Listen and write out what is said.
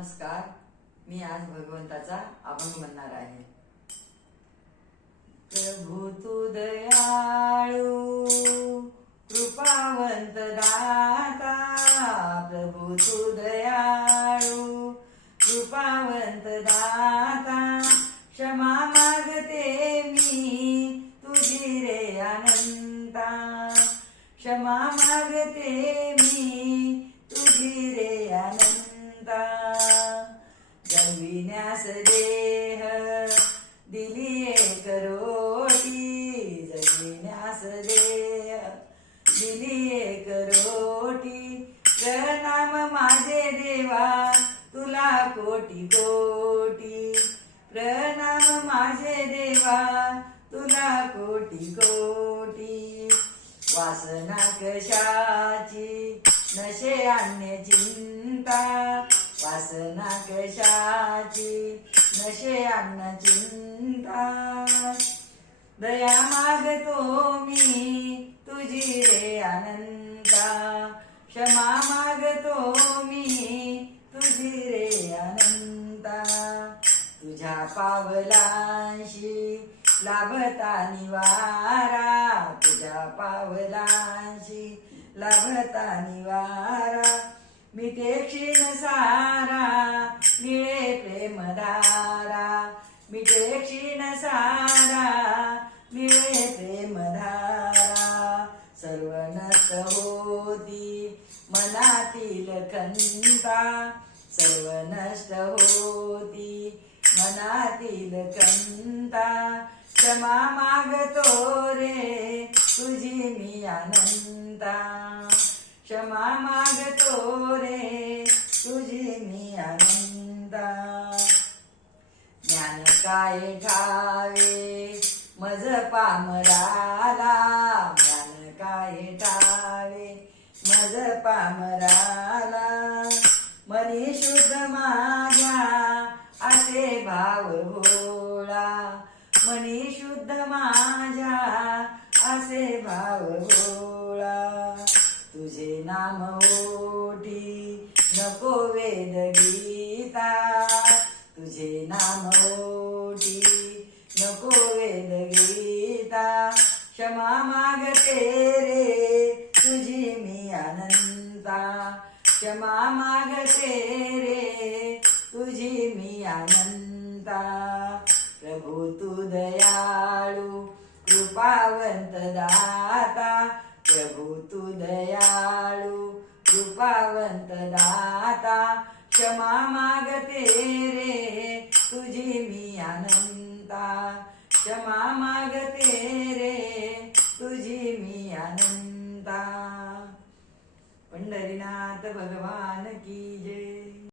नमस्कार मी आज भगवंताचा अभंग म्हणणार आहे. प्रभू तू दयाळू कृपावंत दाता. प्रभू तू दयाळू कृपावंत दाता. क्षमा मागते मी तुझी रे अनंता. क्षमा कोटी कोटी प्रणाम माझे देवा तुला कोटी कोटी. वासना कशाची नशे अन्य चिंता. वासना कशाची नशे अन्न चिंता. दया मागतो मी तुझी रे अनंता. क्षमा मागतो पावलांशी लाभता निवारा. तुझ्या पावलांशी लाभता निवारा. मिटे क्षीण सारा मिळे प्रेमधारा मिटे क्षीण सारा मिळे प्रेमधारा सर्व नष्ट होती मनातील खंता सर्व नष्ट होती मनातील कंता क्षमा मागतो रे तुझी मी अनंता. क्षमा मागतो रे तुझी मी अनंता. ज्ञान काय ठावे मज पामराला. ज्ञान काय ठावे मज पामराला. मनी शुद्ध मा माझे भाव भोळा मनी शुद्ध माझ्या असे भाव भोळा तुझे नाम ओठी नको वेद गीता. तुझे नाम ओटी नको वेद गीता. क्षमा मागते रे तुझी मी अनंता. क्षमा मागते कृपावंत दाता प्रभू तू दयाळू. कृपावंत दाता क्षमा मागते रे तुझी मी अनंता. क्षमा मागते रे तुझी मी अनंता. पंढरीनाथ भगवान की जय.